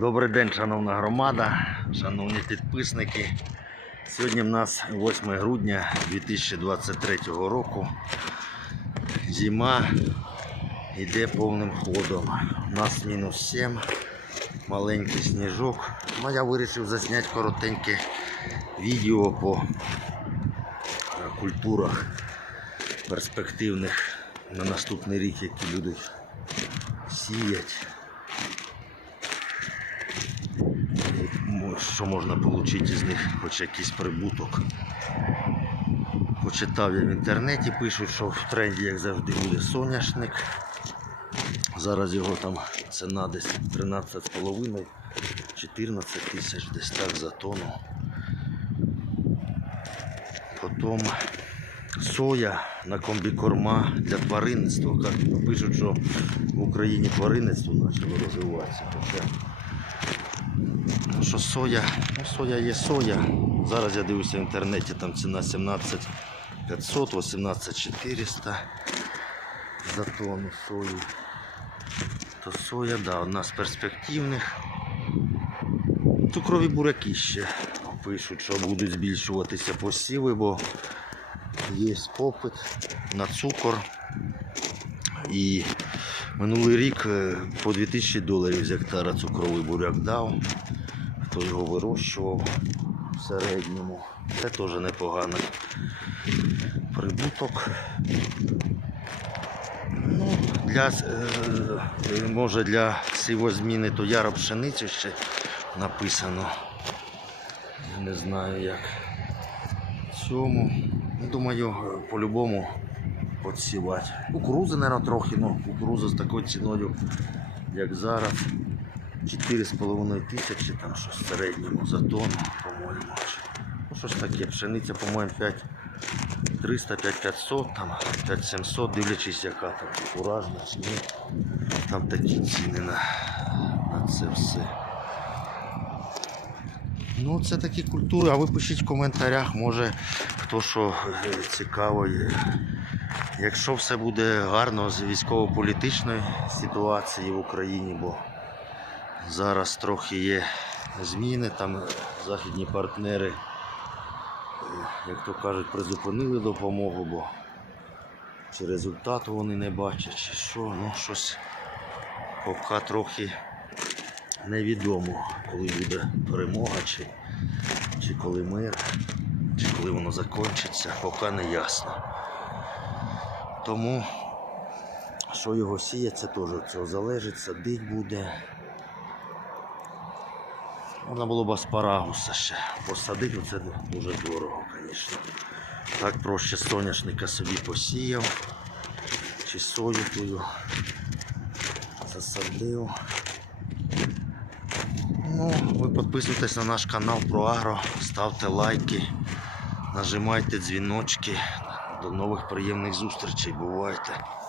Добрий день, шановна громада, шановні підписники. Сьогодні в нас 8 грудня 2023 року. Зима йде повним ходом. У нас мінус 7, маленький сніжок. Ну, я вирішив засняти коротеньке відео по е, культурах перспективних на наступний рік, які будуть сіяти. Мо- що можна отримати з них хоч якийсь прибуток. Почитав я в інтернеті, пишуть, що в тренді, як завжди, буде соняшник. Зараз його там ціна десь 13,5, 14 тисяч десь так за тонну. Потім соя на комбікорма для тваринництва. Пишуть, що в Україні тваринництво почало розвиватися. Що соя, ну соя є соя. Зараз я дивлюся в інтернеті, там ціна 17 500, 18 400 за тонну сої. То соя, да, одна з перспективних. Цукрові буряки ще пишуть, що будуть збільшуватися посіви, бо є попит на цукор. І минулий рік е, по 2000 доларів з гектара цукровий буряк дав хто його вирощував в середньому. Це теж непоганий прибуток. Ну, для, е, може для сівозміни то яра пшеницю ще написано. Не знаю як. Цьому. Думаю, по-любому підсівати. Кукурузи, мабуть, трохи, ну кукуруза з такою ціною, як зараз. 4,5 тисячі, там щось в середньому за тонну, по-моєму. Ну, щось таке, пшениця, по-моєму, 5 300, 5500, там 5700, дивлячись, яка там куражна чи ні. Там такі ціни на, на це все. Ну, це такі культури, а ви пишіть в коментарях, може хто що е, цікавий. Якщо все буде гарно з військово-політичної ситуації в Україні, бо Зараз трохи є зміни, там західні партнери, е, як то кажуть, призупинили допомогу, бо чи результату вони не бачать, чи що, ну щось поки трохи невідомо, коли буде перемога, чи, чи коли мир, чи коли воно закінчиться, поки не ясно. Тому що його сіє, це теж від цього залежить, садить буде. Можна було б аспарагуса ще посадити, це дуже дорого, звісно. Так проще соняшника собі посіяв, чи сою засадив. Ну, ви підписуйтесь на наш канал про агро, ставте лайки, нажимайте дзвіночки. До нових приємних зустрічей. Бувайте!